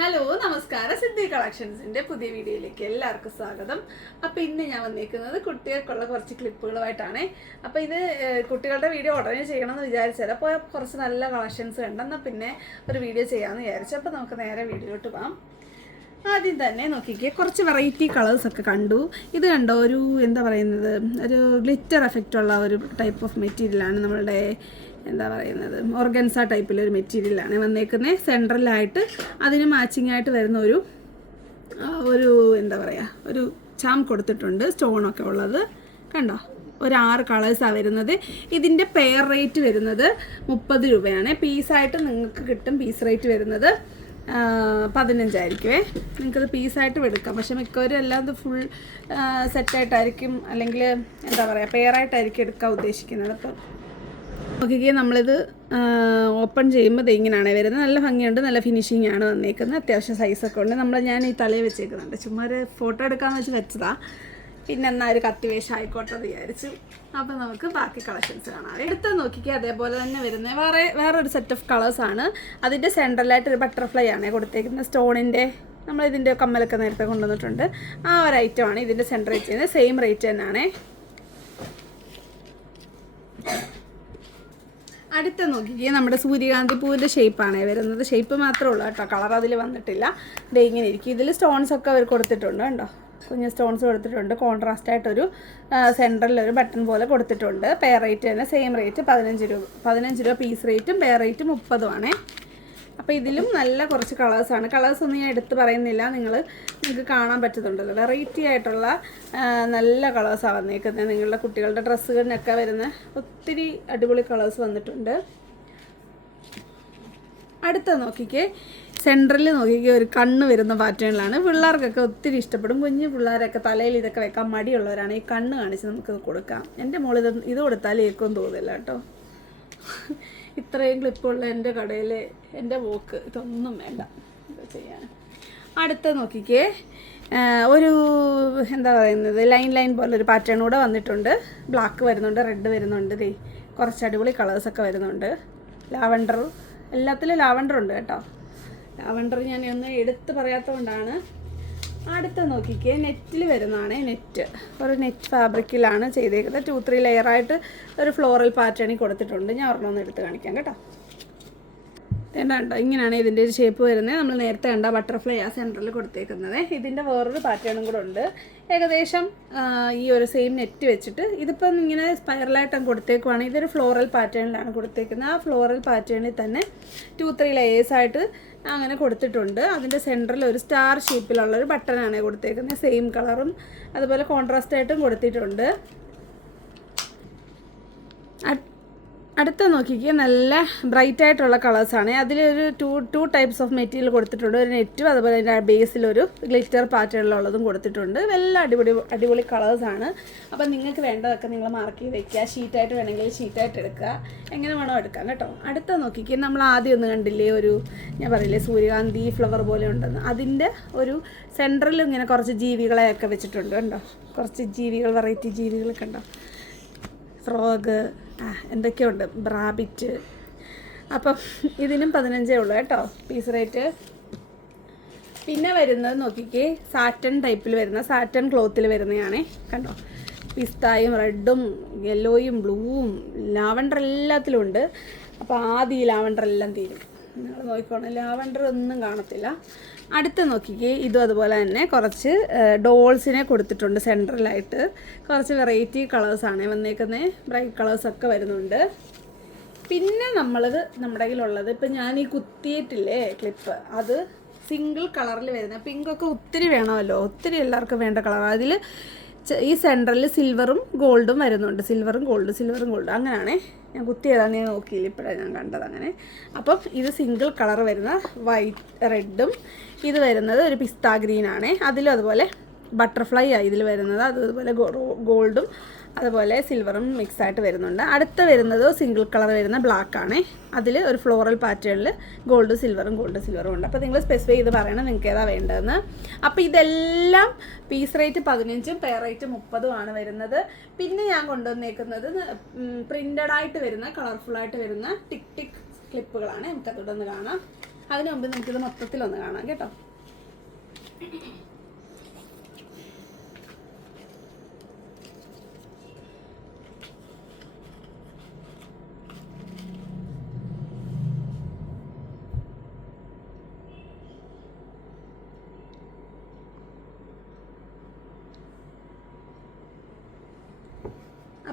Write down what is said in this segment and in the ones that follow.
Hello നമസ്കാരം. സിദ്ധി കളക്ഷൻസിന്റെ പുതിയ വീഡിയോയിലേക്ക് എല്ലാവർക്കും സ്വാഗതം. അപ്പോൾ ഇന്ന് ഞാൻ വന്നിരിക്കുന്നത് കുട്ടികൾക്കുള്ള കുറച്ച് ക്ലിപ്പുകളുമായിട്ടാണ്. അപ്പോൾ ഇത് കുട്ടികളുടെ വീഡിയോ ഉടനെ ചെയ്യണമെന്ന് വിചാരിച്ചത്. അപ്പോൾ കുറച്ച് നല്ല കളക്ഷൻസ് കണ്ടെന്നാൽ പിന്നെ ഒരു വീഡിയോ ചെയ്യാമെന്ന് വിചാരിച്ചു. അപ്പോൾ നമുക്ക് നേരെ വീഡിയോയിലോട്ട് പോകാം. ആദ്യം തന്നെ നോക്കിക്കേ കുറച്ച് വെറൈറ്റി കളേഴ്സ് ഒക്കെ കണ്ടു. ഇത് കണ്ടോ ഒരു എന്താ പറയുന്നത് ഒരു ഗ്ലിറ്റർ എഫക്റ്റ് ഉള്ള ഒരു ടൈപ്പ് ഓഫ് മെറ്റീരിയലാണ് നമ്മളുടെ എന്താ പറയുന്നത് ഓർഗൻസ ടൈപ്പിലൊരു മെറ്റീരിയലാണ് വന്നേക്കുന്നത് സെൻട്രലായിട്ട് അതിന് മാച്ചിങ് ആയിട്ട് വരുന്ന ഒരു ഒരു എന്താ പറയുക ഒരു ചാം കൊടുത്തിട്ടുണ്ട്. സ്റ്റോണൊക്കെ ഉള്ളത്. കണ്ടോ? ഒരു ആറ് കളേഴ്സാണ് വരുന്നത്. ഇതിന്റെ പെയർ റേറ്റ് വരുന്നത് മുപ്പത് രൂപയാണ്. പീസായിട്ട് നിങ്ങൾക്ക് കിട്ടും പീസ് റേറ്റ് വരുന്നത് പതിനഞ്ചായിരിക്കുമേ നിങ്ങൾക്കത് പീസായിട്ട് എടുക്കാം. പക്ഷെ മിക്കവരും എല്ലാം ഇത് ഫുൾ സെറ്റായിട്ടായിരിക്കും അല്ലെങ്കിൽ എന്താ പറയുക പെയറായിട്ടായിരിക്കും എടുക്കാൻ ഉദ്ദേശിക്കുന്നത്. അപ്പം നോക്കിക്കേ നമ്മളിത് ഓപ്പൺ ചെയ്യുമ്പോൾ ഇങ്ങനെയാണ് വരുന്നത്. നല്ല ഭംഗിയുണ്ട് നല്ല ഫിനിഷിംഗ് ആണ് വന്നേക്കുന്നത്. അത്യാവശ്യം സൈസൊക്കെ ഉണ്ട്. നമ്മൾ ഞാൻ ഈ തലയിൽ വെച്ചേക്കുന്നുണ്ട്. ചുമ്മാ ഒരു ഫോട്ടോ എടുക്കാമെന്ന് വെച്ച് വെച്ചതാ. പിന്നെ എന്നാൽ ഒരു കത്തിവേഷം ആയിക്കോട്ടെ വിചാരിച്ചു. അപ്പം നമുക്ക് ബാക്കി കളക്ഷൻസ് കാണാം. എടുത്ത് നോക്കിക്കുക അതേപോലെ തന്നെ വരുന്നത്. വേറെ വേറൊരു സെറ്റ് ഓഫ് കളേഴ്സ് കളേഴ്സാണ് അതിന്റെ സെൻട്രലായിട്ട് ഒരു ബട്ടർഫ്ലൈ ആണ് കൊടുത്തേക്കുന്നത്. സ്റ്റോണിന്റെ നമ്മൾ ഇതിന്റെ കമ്മലൊക്കെ നേരത്തെ കൊണ്ടുവന്നിട്ടുണ്ട്. ആ ഒരു ഐറ്റമാണ് ഇതിന്റെ റേറ്റ് ചെയ്യുന്നത് സെയിം റേറ്റ് തന്നെയാണേ അടുത്ത നോക്കിക്കേ നമ്മുടെ സൂര്യകാന്തി പൂവിന്റെ ഷേപ്പാണ് വരുന്നത് ഷേപ്പ് മാത്രമേ ഉള്ളൂ കേട്ടോ. കളർ അതിൽ വന്നിട്ടില്ല. ദേ ഇങ്ങനെ ഇരിക്കും. ഇതിൽ സ്റ്റോൺസ് ഒക്കെ അവർ കൊടുത്തിട്ടുണ്ട് കേട്ടോ കുഞ്ഞ് സ്റ്റോൺസ് കൊടുത്തിട്ടുണ്ട്. കോൺട്രാസ്റ്റ് ആയിട്ടൊരു സെന്ററിൽ ഒരു ബട്ടൺ പോലെ കൊടുത്തിട്ടുണ്ട്. പേ റേറ്റ് തന്നെ സെയിം റേറ്റ് പതിനഞ്ച് രൂപ പതിനഞ്ച് രൂപ പീസ് റേറ്റും പേ റേറ്റ് മുപ്പതുമാണേ അപ്പോൾ ഇതിലും നല്ല കുറച്ച് കളേഴ്സാണ് കളേഴ്സ് ഒന്നും ഞാൻ എടുത്ത് പറയുന്നില്ല. നിങ്ങൾ നിങ്ങൾക്ക് കാണാൻ പറ്റുന്നുണ്ടല്ലോ വെറൈറ്റി ആയിട്ടുള്ള നല്ല കളേഴ്സാണ് വന്നേക്കുന്നത് നിങ്ങളുടെ കുട്ടികളുടെ ഡ്രസ്സുകളിനൊക്കെ വരുന്ന ഒത്തിരി അടിപൊളി കളേഴ്സ് വന്നിട്ടുണ്ട്. അടുത്ത നോക്കിക്കേ. സെൻട്രലിൽ നോക്കിക്കേ ഒരു കണ്ണ് വരുന്ന പാറ്റേണിലാണ് പിള്ളേർക്കൊക്കെ ഒത്തിരി ഇഷ്ടപ്പെടും. കുഞ്ഞു പിള്ളേരൊക്കെ തലയിൽ ഇതൊക്കെ വെക്കാൻ മടിയുള്ളവരാണ്. ഈ കണ്ണ് കാണിച്ച് നമുക്ക് കൊടുക്കാം. എന്റെ മോളിത് ഇത് കൊടുത്താൽ ഏക്കും തോന്നില്ല കേട്ടോ. ഇത്രയും ക്ലിപ്പുള്ള എന്റെ കടയിൽ എന്റെ വോക്ക് ഇതൊന്നും വേണ്ട എന്താ ചെയ്യാൻ. അടുത്ത നോക്കിക്കേ. ഒരു എന്താ പറയുന്നത് ലൈൻ ലൈൻ പോലെ ഒരു പാറ്റേൺ കൂടെ വന്നിട്ടുണ്ട്. ബ്ലാക്ക് വരുന്നുണ്ട് റെഡ് വരുന്നുണ്ട് ദേ കുറച്ച് അടിപൊളി കളേഴ്സൊക്കെ വരുന്നുണ്ട്. ലാവണ്ടർ എല്ലാത്തിലും ലാവണ്ടർ ഉണ്ട് കേട്ടോ. ലാവണ്ടർ ഞാൻ ഒന്ന് എടുത്ത് പറയാത്തതുകൊണ്ടാണ് അടുത്ത നോക്കിക്കേ നെറ്റിൽ വരുന്നതാണ് നെറ്റ്. ഒരു നെറ്റ് ഫാബ്രിക്കിലാണ് ചെയ്തേക്കുന്നത്. ടു ത്രീ ലെയറായിട്ട് ഒരു ഫ്ലോറൽ പാറ്റേണിൽ കൊടുത്തിട്ടുണ്ട്. ഞാൻ ഒരെണ്ണം ഒന്ന് എടുത്ത് കാണിക്കാം കേട്ടോ. കണ്ടോ? ഇങ്ങനെയാണ് ഇതിന്റെ ഒരു ഷേപ്പ് വരുന്നത്. നമ്മൾ നേരത്തെ കണ്ട ബട്ടർഫ്ലൈ ആ സെന്ററിൽ കൊടുത്തേക്കുന്നത്. ഇതിന്റെ വേറൊരു പാറ്റേണും കൂടെ ഉണ്ട്. ഏകദേശം ഈ ഒരു സെയിം നെറ്റ് വെച്ചിട്ട് ഇതിപ്പം ഇങ്ങനെ സ്പൈറലായിട്ട് കൊടുത്തേക്കുവാണ്. ഇതൊരു ഫ്ലോറൽ പാറ്റേണിലാണ് കൊടുത്തേക്കുന്നത്. ആ ഫ്ലോറൽ പാറ്റേണിൽ തന്നെ ടു ത്രീ ലെയേഴ്സായിട്ട് അങ്ങനെ കൊടുത്തിട്ടുണ്ട്. അതിന്റെ സെന്ററിൽ ഒരു സ്റ്റാർ ഷേപ്പിലുള്ള ഒരു ബട്ടണാണ് കൊടുത്തേക്കുന്നത്. സെയിം കളറും അതുപോലെ കോൺട്രാസ്റ്റായിട്ടും കൊടുത്തിട്ടുണ്ട്. അടുത്ത നോക്കിക്കുക നല്ല ബ്രൈറ്റ് ആയിട്ടുള്ള കളേഴ്സാണ് അതിലൊരു two two types of material കൊടുത്തിട്ടുണ്ട്. ഒരു നെറ്റും അതുപോലെ അതിന്റെ ബേസിലൊരു ഗ്ലിറ്റർ പാറ്റേണിലുള്ളതും കൊടുത്തിട്ടുണ്ട്. എല്ലാം അടിപൊളി അടിപൊളി കളേഴ്സാണ് അപ്പം നിങ്ങൾക്ക് വേണ്ടതൊക്കെ നിങ്ങൾ മാർക്ക് ചെയ്ത് വെക്കുക. ഷീറ്റായിട്ട് വേണമെങ്കിൽ ഷീറ്റായിട്ട് എടുക്കുക. എങ്ങനെ വേണോ എടുക്കാം കേട്ടോ. അടുത്ത നോക്കിക്കുക നമ്മൾ ആദ്യം ഒന്ന് കണ്ടില്ലേ ഒരു ഞാൻ പറയില്ലേ സൂര്യകാന്തി ഫ്ലവർ പോലെ ഉണ്ടെന്ന്. അതിന്റെ ഒരു സെന്ററിൽ ഇങ്ങനെ കുറച്ച് ജീവികളെയൊക്കെ വെച്ചിട്ടുണ്ട് കണ്ടോ? കുറച്ച് ജീവികൾ വെറൈറ്റി ജീവികളൊക്കെ ഉണ്ടോ? ഫ്രോഗ് എന്തൊക്കെയുണ്ട്? ബ്രാബിറ്റ്. അപ്പം ഇതിനും പതിനഞ്ചേ ഉള്ളൂ കേട്ടോ പീസ് റേറ്റ്. പിന്നെ വരുന്നത് നോക്കിക്കേ സാറ്റൻ ടൈപ്പിൽ വരുന്ന സാറ്റൻ ക്ലോത്തിൽ വരുന്നതാണേ. കണ്ടോ? പിസ്തായും റെഡും യെല്ലോയും ബ്ലൂവും ലാവണ്ടർ എല്ലാത്തിലും ഉണ്ട്. അപ്പോൾ ആദ്യം ഈ ലാവണ്ടർ എല്ലാം തീരും. നിങ്ങൾ നോക്കിക്കോണം ലാവണ്ടർ ഒന്നും കാണത്തില്ല. അടുത്ത് നോക്കിക്കേ ഇതും അതുപോലെ തന്നെ കുറച്ച് ഡോൾസിനെ കൊടുത്തിട്ടുണ്ട് സെൻട്രലായിട്ട്. കുറച്ച് വെറൈറ്റി കളേഴ്സാണ് വന്നേക്കുന്നത് ബ്രൈറ്റ് കളേഴ്സൊക്കെ വരുന്നുണ്ട്. പിന്നെ നമ്മളത് നമ്മുടെ കയ്യിലുള്ളത് ഇപ്പം ഞാൻ ഈ കുത്തിയിട്ടില്ലേ ക്ലിപ്പ് അത് സിംഗിൾ കളറിൽ വരുന്ന പിങ്കൊക്കെ ഒത്തിരി വേണമല്ലോ. ഒത്തിരി എല്ലാവർക്കും വേണ്ട കളർ അതിൽ ഈ സെന്ററിൽ സിൽവറും ഗോൾഡും വരുന്നുണ്ട്. സിൽവറും ഗോൾഡ് സിൽവറും ഗോൾഡും അങ്ങനെയാണേ ഞാൻ കുത്തി ഏതാന്ന് ഞാൻ നോക്കിയില്ല ഇപ്പോഴാണ് ഞാൻ കണ്ടത് അങ്ങനെ. അപ്പം ഇത് സിംഗിൾ കളർ വരുന്ന വൈറ്റ് റെഡും ഇത് വരുന്നത് ഒരു പിസ്ത ഗ്രീനാണ് അതിലും അതുപോലെ ബട്ടർഫ്ലൈ ആയി ഇതിൽ വരുന്നത്. അതുപോലെ ഗോൾഡും അതുപോലെ സിൽവറും മിക്സ് ആയിട്ട് വരുന്നുണ്ട്. അടുത്ത വരുന്നത് സിംഗിൾ കളർ വരുന്ന ബ്ലാക്ക് ആണ്. അതിൽ ഒരു ഫ്ലോറൽ പാറ്റേണിൽ ഗോൾഡ് സിൽവറും ഗോൾഡ് സിൽവറും ഉണ്ട്. അപ്പോൾ നിങ്ങൾ സ്പെസിഫൈ ചെയ്ത് പറയണം നിങ്ങൾക്ക് ഏതാ വേണ്ടതെന്ന്. അപ്പോൾ ഇതെല്ലാം പീസ് റേറ്റ് പതിനഞ്ചും പെയർ റേറ്റ് മുപ്പതും ആണ് വരുന്നത്. പിന്നെ ഞാൻ കൊണ്ടുവന്നേക്കുന്നത് പ്രിന്റഡ് ആയിട്ട് വരുന്ന കളർഫുൾ ആയിട്ട് വരുന്ന ടിക് ടിക് ക്ലിപ്പുകളാണ് നമുക്ക് ഒന്ന് കാണാം. അതിനു മുമ്പ് നമുക്കിത് മൊത്തത്തിലൊന്ന് കാണാം കേട്ടോ.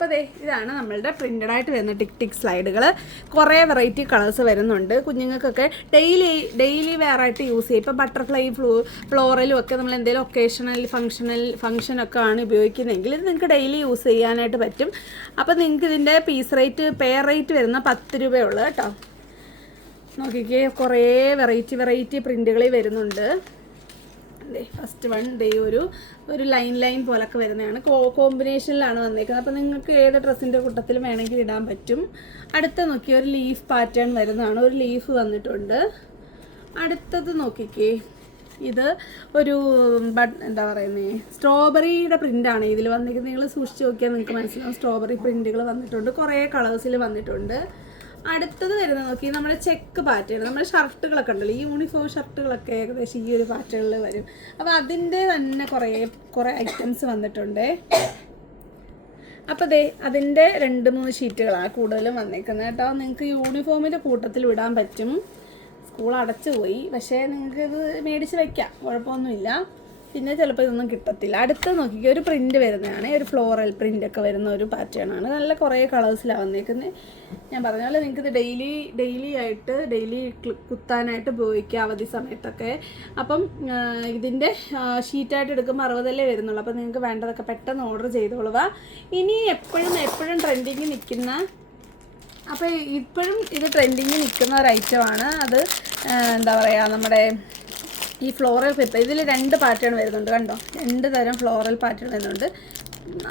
അപ്പോൾ ദേ ഇതാണ് നമ്മളുടെ പ്രിന്റഡ് ആയിട്ട് വരുന്ന ടിക് ടിക് സ്ലൈഡുകൾ കുറേ വെറൈറ്റി കളേഴ്സ് വരുന്നുണ്ട്. കുഞ്ഞുങ്ങൾക്കൊക്കെ ഡെയിലി ഡെയിലി വെയർ ആയിട്ട് യൂസ് ചെയ്യും. ഇപ്പോൾ ബട്ടർഫ്ലൈ ഫ്ലൂ ഫ്ലോറലും ഒക്കെ നമ്മൾ എന്തെങ്കിലും ഒക്കേഷണൽ ഫംഗ്ഷണൽ ഫംഗ്ഷനൊക്കെ ആണ് ഉപയോഗിക്കുന്നതെങ്കിൽ ഇത് നിങ്ങൾക്ക് ഡെയിലി യൂസ് ചെയ്യാനായിട്ട് പറ്റും. അപ്പോൾ നിങ്ങൾക്ക് ഇതിന്റെ പീസ് റേറ്റ് പെയർ റേറ്റ് വരുന്ന പത്ത് രൂപയുള്ളൂ കേട്ടോ. നോക്കിക്കേ കുറേ വെറൈറ്റി വെറൈറ്റി പ്രിന്റുകൾ വരുന്നുണ്ട്. ഫസ്റ്റ് വൺ ഡേ ഒരു ഒരു ലൈൻ ലൈൻ പോലൊക്കെ വരുന്നതാണ്. കോ കോമ്പിനേഷനിലാണ് വന്നേക്കുന്നത്. അപ്പോൾ നിങ്ങൾക്ക് ഏത് ഡ്രസ്സിന്റെ കൂട്ടത്തിൽ വേണമെങ്കിൽ ഇടാൻ പറ്റും. അടുത്ത നോക്കി ഒരു ലീഫ് പാറ്റേൺ വരുന്നതാണ്. ഒരു ലീഫ് വന്നിട്ടുണ്ട്. അടുത്തത് നോക്കിക്കേ. ഇത് ഒരു ബഡ് എന്താ പറയുന്നത് സ്ട്രോബെറിയുടെ പ്രിന്റാണ് ഇതിൽ വന്നിരിക്കുന്നത്. നിങ്ങൾ സൂക്ഷിച്ച് നോക്കിയാൽ നിങ്ങൾക്ക് മനസ്സിലാവും. സ്ട്രോബെറി പ്രിന്റുകൾ വന്നിട്ടുണ്ട്. കുറേ കളേഴ്സിൽ വന്നിട്ടുണ്ട്. അടുത്തത് വരുന്നത് നോക്കി നമ്മുടെ ചെക്ക് പാറ്റേൺ നമ്മുടെ ഷർട്ടുകളൊക്കെ ഉണ്ടല്ലോ ഈ യൂണിഫോം ഷർട്ടുകളൊക്കെ ഏകദേശം ഈ ഒരു പാറ്റേണിൽ വരും. അപ്പോൾ അതിന്റെ തന്നെ കുറേ കുറേ ഐറ്റംസ് വന്നിട്ടുണ്ട്. അപ്പോൾ ദേ അതിന്റെ രണ്ട് മൂന്ന് ഷീറ്റുകളാണ് കൂടുതലും വന്നേക്കുന്നത് കേട്ടോ. നിങ്ങൾക്ക് യൂണിഫോമിന്റെ കൂട്ടത്തിൽ വിടാൻ പറ്റും. സ്കൂൾ അടച്ചു പോയി പക്ഷേ നിങ്ങൾക്ക് ഇത് മേടിച്ച് വയ്ക്കാം കുഴപ്പമൊന്നുമില്ല. പിന്നെ ചിലപ്പോൾ ഇതൊന്നും കിട്ടത്തില്ല. അടുത്ത് നോക്കിക്കോ ഒരു പ്രിന്റ് വരുന്നതാണ്. ഒരു ഫ്ലോറൽ പ്രിന്റ് ഒക്കെ വരുന്ന ഒരു പാറ്റേൺ ആണ്. നല്ല കുറേ കളേഴ്സിലാണ് വന്നേക്കുന്നത് ഞാൻ പറഞ്ഞ പോലെ നിങ്ങൾക്ക് ഇത് ഡെയിലി ഡെയിലി ആയിട്ട് ഡെയിലി കുത്താനായിട്ട് ഉപയോഗിക്കാം അവധി സമയത്തൊക്കെ. അപ്പം ഇതിന്റെ ഷീറ്റായിട്ട് എടുക്കുമ്പോൾ അറുപതല്ലേ വരുന്നുള്ളൂ. അപ്പം നിങ്ങൾക്ക് വേണ്ടതൊക്കെ പെട്ടെന്ന് ഓർഡർ ചെയ്തോളുക. ഇനി എപ്പോഴും എപ്പോഴും ട്രെൻഡിങ് നിൽക്കുന്ന അപ്പോൾ ഇപ്പോഴും ഇത് ട്രെൻഡിങ്ങിൽ നിൽക്കുന്ന ഒരു ഐറ്റമാണ് അത് എന്താ പറയുക നമ്മുടെ ഈ ഫ്ലോറൽ പേപ്പർ ഇതിൽ രണ്ട് പാറ്റേൺ വരുന്നുണ്ട് കണ്ടോ? രണ്ട് തരം ഫ്ലോറൽ പാറ്റേൺ വരുന്നുണ്ട്.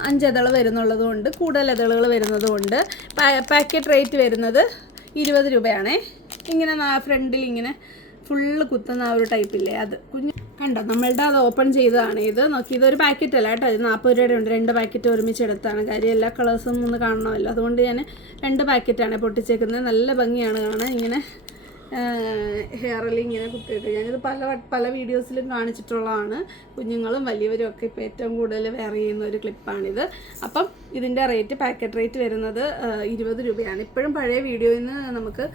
അഞ്ചതൾ വരുന്നുള്ളതുകൊണ്ട് കൂടുതൽ എതളുകൾ വരുന്നതുകൊണ്ട് പാക്കറ്റ് റേറ്റ് വരുന്നത് ഇരുപത് രൂപയാണേ. ഇങ്ങനെ ഫ്രണ്ടിൽ ഇങ്ങനെ ഫുള്ള് കുത്തുന്ന ആ ഒരു ടൈപ്പില്ലേ അത്. കുഞ്ഞ് കണ്ടോ? നമ്മളുടെ അത് ഓപ്പൺ ചെയ്തതാണ് ഇത്. നോക്കി ഇതൊരു പാക്കറ്റ് അല്ല കേട്ടോ. ഇത് നാൽപ്പത് രൂപയുടെ ഉണ്ട്. രണ്ട് പാക്കറ്റ് ഒരുമിച്ച് എടുത്താണ്. കാര്യം എല്ലാ കളേഴ്സും ഒന്ന് കാണണമല്ലോ. അതുകൊണ്ട് ഞാൻ രണ്ട് പാക്കറ്റാണ് പൊട്ടിച്ചേക്കുന്നത്. നല്ല ഭംഗിയാണ് കാണാൻ. ഇങ്ങനെ ഹെയറിൽ ഇങ്ങനെ കുത്തിയിട്ട്. ഞാനിത് പല പല വീഡിയോസിലും കാണിച്ചിട്ടുള്ളതാണ്. കുഞ്ഞുങ്ങളും വലിയവരും ഒക്കെ ഇപ്പോൾ ഏറ്റവും കൂടുതൽ വെയർ ചെയ്യുന്ന ഒരു ക്ലിപ്പാണിത് അപ്പം ഇതിന്റെ റേറ്റ് പാക്കറ്റ് റേറ്റ് വരുന്നത് ഇരുപത് രൂപയാണ്. ഇപ്പോഴും പഴയ വീഡിയോയിൽ നിന്ന് നമുക്ക്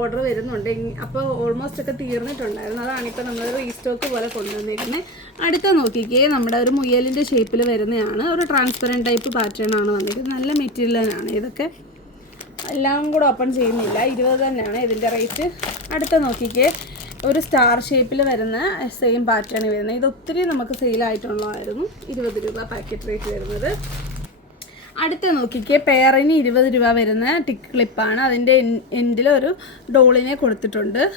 ഓർഡർ വരുന്നുണ്ട്. അപ്പോൾ ഓൾമോസ്റ്റ് ഒക്കെ തീർന്നിട്ടുണ്ടായിരുന്നു. അതാണ് ഇപ്പോൾ നമ്മൾ റീസ്റ്റോക്ക് പോലെ കൊണ്ടുവന്നിരിക്കുന്നത് അടുത്ത നോക്കിക്കേ നമ്മുടെ ഒരു മുയലിന്റെ ഷേപ്പിൽ വരുന്നതാണ്. ഒരു ട്രാൻസ്പെറന്റ് ടൈപ്പ് പാറ്റേൺ ആണ് വന്നിരിക്കുന്നത്. നല്ല മെറ്റീരിയലാണ് ഇതൊക്കെ. എല്ലാം കൂടെ ഓപ്പൺ ചെയ്യുന്നില്ല. ഇരുപത് തന്നെയാണ് ഇതിന്റെ റേറ്റ് അടുത്ത നോക്കിക്കേ. ഒരു സ്റ്റാർ ഷേപ്പിൽ വരുന്ന സെയിം പാറ്റേൺ വരുന്നത്. ഇത് ഒത്തിരി നമുക്ക് സെയിലായിട്ടുള്ളതായിരുന്നു ഇരുപത് രൂപ പാക്കറ്റ് റേറ്റ് വരുന്നത്. അടുത്ത നോക്കിക്കേ. പെയറിന് ഇരുപത് രൂപ വരുന്ന ടിക്ക് ക്ലിപ്പാണ് അതിന്റെ എൻഡിൽ ഒരു ഡോളിനെ കൊടുത്തിട്ടുണ്ട്.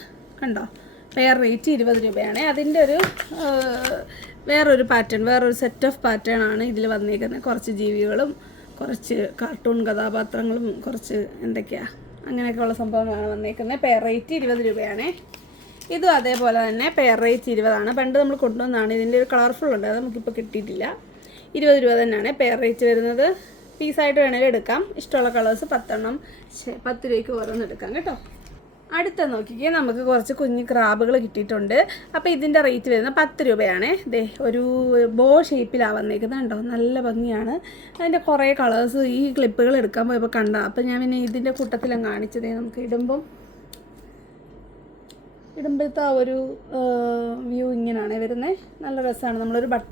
കണ്ടോ? പെയർ റേറ്റ് ഇരുപത് രൂപയാണ്. അതിന്റെ ഒരു വേറൊരു പാറ്റേൺ വേറൊരു സെറ്റ് ഓഫ് പാറ്റേൺ ആണ് ഇതിൽ വന്നിരിക്കുന്നത് കുറച്ച് ജീവികളും കുറച്ച് കാർട്ടൂൺ കഥാപാത്രങ്ങളും കുറച്ച് എന്തൊക്കെയാണ് അങ്ങനെയൊക്കെയുള്ള സംഭവങ്ങളാണ് വന്നേക്കുന്നത്. പെയർ റേറ്റ് ഇരുപത് രൂപയാണേ. ഇതും അതേപോലെ തന്നെ പെയർ റേറ്റ് ഇരുപതാണ്. പണ്ട് നമ്മൾ കൊണ്ടുവന്നതാണ് ഇതിന്റെ ഒരു കളർഫുൾ ഉണ്ട്. അത് നമുക്കിപ്പോൾ കിട്ടിയിട്ടില്ല. ഇരുപത് രൂപ തന്നെയാണ് പെയർ റേറ്റ് വരുന്നത്. പീസായിട്ട് വേണമെങ്കിൽ എടുക്കാം. ഇഷ്ടമുള്ള കളേഴ്സ് പത്തെണ്ണം പത്ത് രൂപയ്ക്ക് ഓരോന്ന് എടുക്കാം കേട്ടോ. അടുത്ത നോക്കിക്കേ നമുക്ക് കുറച്ച് കുഞ്ഞു ക്രാബുകൾ കിട്ടിയിട്ടുണ്ട്. അപ്പോൾ ഇതിന്റെ റേറ്റ് വരുന്നത് പത്ത് രൂപയാണേ. ദേ ഒരു ബോ ഷേപ്പിലാണ് വന്നേക്കുന്നത് കണ്ടോ? നല്ല ഭംഗിയാണ്. അതിന്റെ കുറേ കളേഴ്സ് ഈ ക്ലിപ്പുകൾ എടുക്കാൻ പോയപ്പോൾ കണ്ട അപ്പോൾ ഞാൻ പിന്നെ ഇതിന്റെ കൂട്ടത്തിലും കാണിച്ചതേ നമുക്ക് ഇടുമ്പം ഇടുമ്പോഴത്തെ ആ ഒരു വ്യൂ ഇങ്ങനെയാണ് വരുന്നത് നല്ല രസമാണ്. നമ്മളൊരു ബട്ട്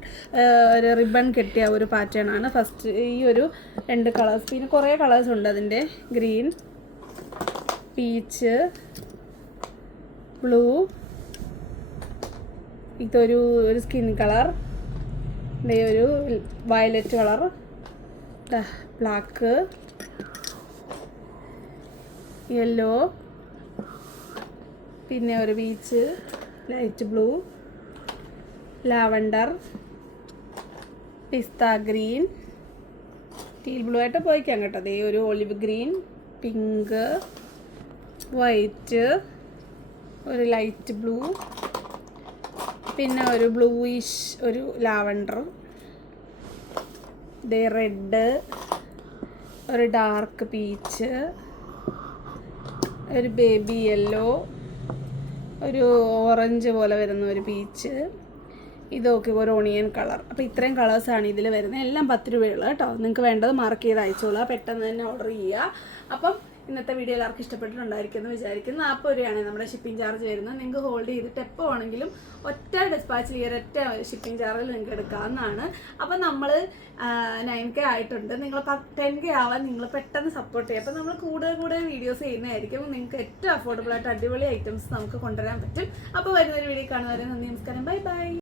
ഒരു റിബൺ കെട്ടിയ ഒരു പാറ്റേൺ ആണ്. ഫസ്റ്റ് ഈ ഒരു രണ്ട് കളേഴ്സ്. പിന്നെ കുറേ കളേഴ്സ് ഉണ്ട് അതിന്റെ ഗ്രീൻ പീച്ച് ബ്ലൂ ഇതൊരു ഒരു സ്കിൻ കളർ ഒരു വയലറ്റ് കളർ ബ്ലാക്ക് യെല്ലോ പിന്നെ ഒരു peach light blue lavender pista green teal blue ആയിട്ട് പോയിക്കാം കേട്ടോ. ദേ ഒരു ഒലിവ് ഗ്രീൻ പിങ്ക് വൈറ്റ് ഒരു ലൈറ്റ് ബ്ലൂ പിന്നെ ഒരു ബ്ലൂയിഷ് ഒരു ലാവണ്ടർ ദേ റെഡ് ഒരു ഡാർക്ക് പീച്ച് ഒരു ബേബി യെല്ലോ ഒരു ഓറഞ്ച് പോലെ വരുന്ന ഒരു പീച്ച് ഇതൊക്കെ ഒരു ഓണിയൻ കളർ അപ്പോൾ ഇത്രയും കളേഴ്സാണ് ഇതിൽ വരുന്നത്. എല്ലാം പത്ത് രൂപയുള്ളൂ കേട്ടോ. നിങ്ങൾക്ക് വേണ്ടത് മാർക്ക് ചെയ്ത് അയച്ചോളാം. പെട്ടെന്ന് തന്നെ ഓർഡർ ചെയ്യുക. അപ്പം ഇന്നത്തെ വീഡിയോ എല്ലാവർക്കും ഇഷ്ടപ്പെട്ടിട്ടുണ്ടായിരിക്കും എന്ന് വിചാരിക്കുന്നു. നാൽപ്പത് രൂപയാണ് നമ്മുടെ ഷിപ്പിംഗ് ചാർജ് വരുന്നത്. നിങ്ങൾക്ക് ഹോൾഡ് ചെയ്തിട്ട് എപ്പോൾ വേണമെങ്കിലും ഒറ്റ ഡിസ്പാച്ച് ഈ ഒരൊറ്റ ഷിപ്പിംഗ് ചാർജിൽ നിങ്ങൾക്ക് എടുക്കാവുന്നതാണ്. അപ്പോൾ നമ്മൾ നയൻ കെ ആയിട്ടുണ്ട്. നിങ്ങൾ ടെൻ കെ ആവാൻ നിങ്ങൾ പെട്ടെന്ന് സപ്പോർട്ട് ചെയ്യുക. അപ്പോൾ നമ്മൾ കൂടുതൽ കൂടുതൽ വീഡിയോസ് ചെയ്യുന്നതായിരിക്കും. നിങ്ങൾക്ക് ഏറ്റവും അഫോർഡബിൾ ആയിട്ട് അടിപൊളി ഐറ്റംസ് നമുക്ക് കൊണ്ടുവരാൻ പറ്റും. അപ്പോൾ വരുന്നൊരു വീഡിയോ കാണുന്നവരെ നന്ദി നമസ്കാരം. Bye bye